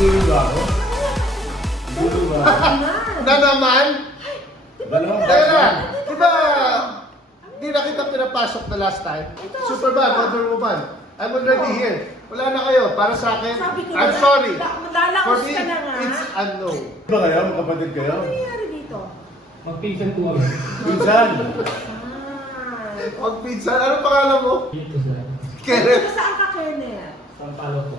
Dulo ba ako? Dulo ba ako? Na naman? Dalawang Teka na, bata. di ba, di na kita pinapasok na last time? Superman, Wonder Woman. I'm already here. Wala na kayo. Para sa akin, Sabi ko I'm na, sorry. lalaos For me, ka na nga. it's a no. Ba kayo? Magkapatid kayo? Ano nangyayari dito? Magpinsan po kami. Pinsan. Mag-pizza, ano pangalan mo? Dito sa Kenneth. Saan ka, Kenneth? Sampalo po.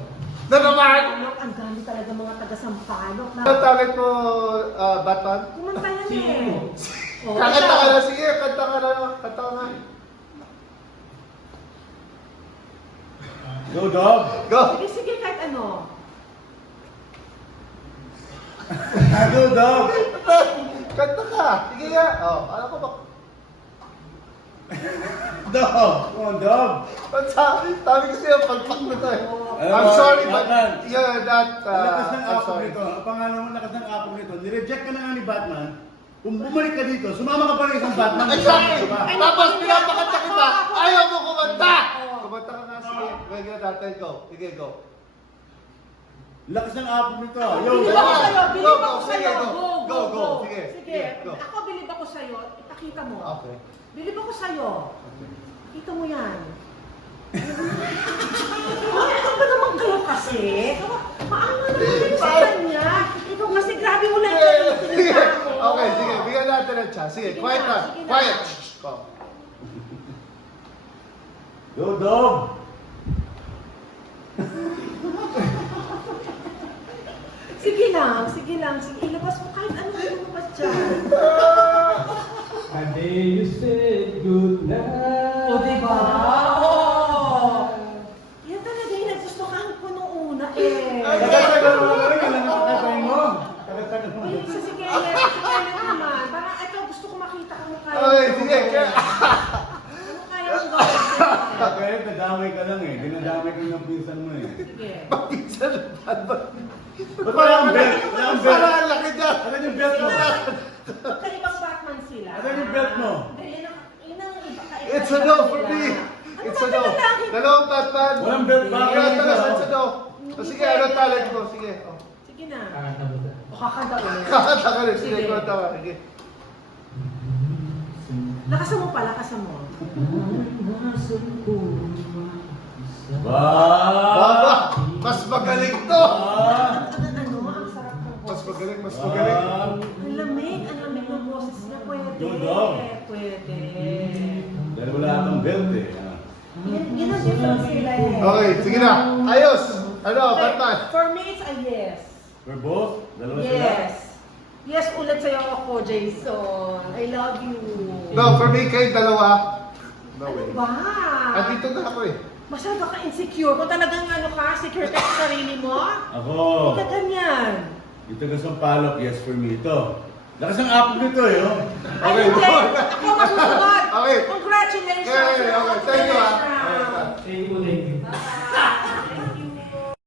Na naman? Sampalok, ang dami talaga mga taga-Sampalok na. Ano talent mo, Batman? Kumanta yan Si eh. Imo. Oh, Kakanta ka ikaw. na, sige, kanta ka na. Kanta ka nga. Go, dog. Go! Sige, sige, kahit ano. Go, dog. Kanta ka. Sige nga. Oh, alam ko ba? Dog. Come on, dog. Sabi ko sa'yo, pagpak na to eh. Alam I'm mo, sorry, but Batman. you're not, Lakas ng I'm apog sorry. nito. Ang pangalan mo, lakas ng apog nito. Nireject ka na nga ni Batman. Kung bumalik ka dito, sumama ka pa rin isang Batman. Exactly! Diba? Tapos pinapakanta kita, ayaw mo kumanta! Oo. Kumanta ka nga, sige. Gawin natin, go. Sige, go. Lakas ng apog nito. Yo, Bilib go. ako sa'yo, bilib Go, ako go, sa'yo. sige, go. Go, Go, go, go. go. Sige, Sige, go. ako bilib ako sa'yo, ipakita mo. Okay. Bilib ako sa'yo. Kita mo yan. Ano ba naman kayo kasi? Paano naman sa kanya? Ikaw kasi grabe mo lang Sige. ako. Okay, sige. Bigyan natin ng chance. Sige, Sige quiet na, na. sige na. Quiet. Shh, go. Go, dog. Sige lang, sige lang. Sige, ilabas mo kahit ano ilabas dyan. A day you said goodnight. O, diba? Oo. Yan talaga yung nagustuhan ko nung una eh. Tagal-tagal mo na rin. Kailangan kakatayin mo. Tagal-tagal mo. Uy, si Kenneth naman. Parang ito, gusto ko makita kung kaya. Okay, sige. Ano kaya mong gawin? Kaya nadamay ka lang eh. Dinadamay ka ng pinsan mo eh. Sige. Pagpinsan ng Batman. Ba't wala kang belt? Wala kang belt? Parang ang laki niya. Ano yung belt mo? Magkaibang Batman sila. Ano yung belt mo? Hindi, yun ang iba ka. It's a no for me. It's a no. Dalawang Batman. Walang belt ba? Wala talaga, it's a no. O sige, ano talent mo? Sige. Oh. Sige na. Kakanta mo na. O kakanta ulit. Kakanta ka rin. Sige, Sige. kumanta ka. Sige. Lakasan mo pa, lakasan mo. Baba! Mas magaling to! Ano, ang sarap ng Mas boses. magaling, mas magaling. Ang lamig ng boses niya. Pwede. Yun daw. Pwede. Dahil wala kang belt eh. Yun ang difference nila eh. Okay, sige na. Ayos! Ano, Batman? For me, it's a yes. For both? Dalawa sila? Yes. Yes ulit sa'yo ako, Jason. I love you. No, for me, kayo dalawa. No Ano way. ba? Andito na ako eh. Masyado ka insecure. Kung talagang ano ka, secure ka sa sarili mo, Ako. hindi ka ganyan. Ito ka sa palok, yes for me. Ito. Lakas ng apog nito eh. Oh. Ay, Okay, hindi. go. Ako masusunod. Okay. Congratulations. Okay, okay. Thank you, ah. Congratulations. Thank you,